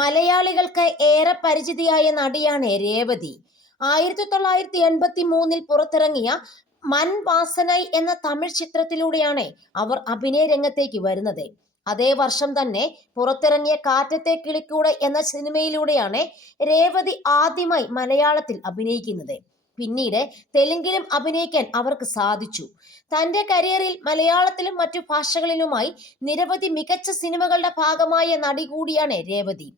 മലയാളികൾക്ക് ഏറെ പരിചിതിയായ നടിയാണ് രേവതി. ആയിരത്തി തൊള്ളായിരത്തി എൺപത്തി മൂന്നിൽ പുറത്തിറങ്ങിയ മൻ വാസനൈ എന്ന തമിഴ് ചിത്രത്തിലൂടെയാണ് അവർ അഭിനയ രംഗത്തേക്ക് വരുന്നത്. അതേ വർഷം തന്നെ പുറത്തിറങ്ങിയ കാറ്റത്തെ കിളിക്കൂടെ എന്ന സിനിമയിലൂടെയാണ് രേവതി ആദ്യമായി മലയാളത്തിൽ അഭിനയിക്കുന്നത്. പിന്നീട് തെലുങ്കിലും അഭിനയിക്കാൻ അവർക്ക് സാധിച്ചു. തന്റെ കരിയറിൽ മലയാളത്തിലും മറ്റു ഭാഷകളിലുമായി നിരവധി മികച്ച സിനിമകളുടെ ഭാഗമായ നടി കൂടിയാണ് രേവതി.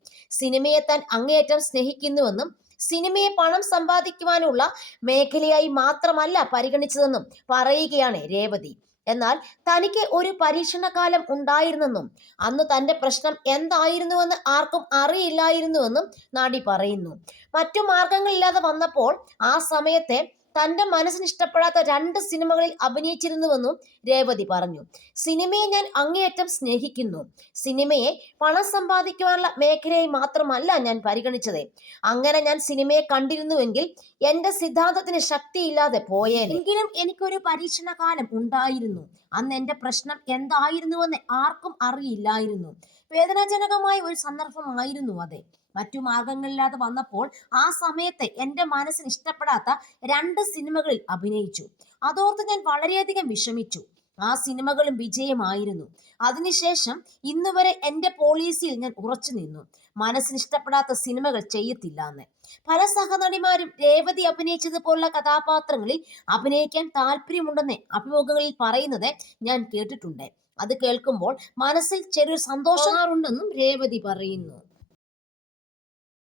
സിനിമയെ താൻ അങ്ങേയറ്റം സ്നേഹിക്കുന്നുവെന്നും സിനിമയെ പണം സമ്പാദിക്കുവാനുള്ള മേഖലയായി മാത്രമല്ല പരിഗണിച്ചതെന്നും പറയുകയാണ് രേവതി. എന്നാൽ തനിക്ക് ഒരു പരീക്ഷണകാലം ഉണ്ടായിരുന്നെന്നും അന്ന് തന്റെ പ്രശ്നം എന്തായിരുന്നുവെന്ന് ആർക്കും അറിയില്ലായിരുന്നുവെന്നും നടി പറയുന്നു. മറ്റു മാർഗങ്ങളില്ലാതെ വന്നപ്പോൾ ആ സമയത്തെ തന്റെ മനസ്സിന് ഇഷ്ടപ്പെടാത്ത രണ്ട് സിനിമകളിൽ അഭിനയിച്ചിരുന്നുവെന്നും രേവതി പറഞ്ഞു. സിനിമയെ ഞാൻ അങ്ങേയറ്റം സ്നേഹിക്കുന്നു. സിനിമയെ പണം സമ്പാദിക്കുവാനുള്ള മേഖലയായി മാത്രമല്ല ഞാൻ പരിഗണിച്ചത്. അങ്ങനെ ഞാൻ സിനിമയെ കണ്ടിരുന്നുവെങ്കിൽ എന്റെ സിദ്ധാന്തത്തിന് ശക്തിയില്ലാതെ പോയേനെ. എങ്കിലും എനിക്കൊരു പരീക്ഷണ കാലം ഉണ്ടായിരുന്നു. അന്ന് എന്റെ പ്രശ്നം എന്തായിരുന്നുവെന്ന് ആർക്കും അറിയില്ലായിരുന്നു. വേദനാജനകമായ ഒരു സന്ദർഭമായിരുന്നു അത്. മറ്റു മാർഗങ്ങളില്ലാതെ വന്നപ്പോൾ ആ സമയത്ത് എന്റെ മനസ്സിന് ഇഷ്ടപ്പെടാത്ത രണ്ട് സിനിമകളിൽ അഭിനയിച്ചു. അതോർത്ത് ഞാൻ വളരെയധികം വിഷമിച്ചു. ആ സിനിമകളും വിജയമായിരുന്നു. അതിനുശേഷം ഇന്ന് വരെ എന്റെ പോളിസിയിൽ ഞാൻ ഉറച്ചു നിന്നു. മനസ്സിന് ഇഷ്ടപ്പെടാത്ത സിനിമകൾ ചെയ്യത്തില്ല എന്ന് പല സഹനടിമാരും രേവതി അഭിനയിച്ചതുപോലുള്ള കഥാപാത്രങ്ങളിൽ അഭിനയിക്കാൻ താല്പര്യമുണ്ടെന്ന് അഭിമുഖങ്ങളിൽ പറയുന്നത് ഞാൻ കേട്ടിട്ടുണ്ട്. അത് കേൾക്കുമ്പോൾ മനസ്സിൽ ചെറിയൊരു സന്തോഷമാറുണ്ടെന്നും രേവതി പറയുന്നു.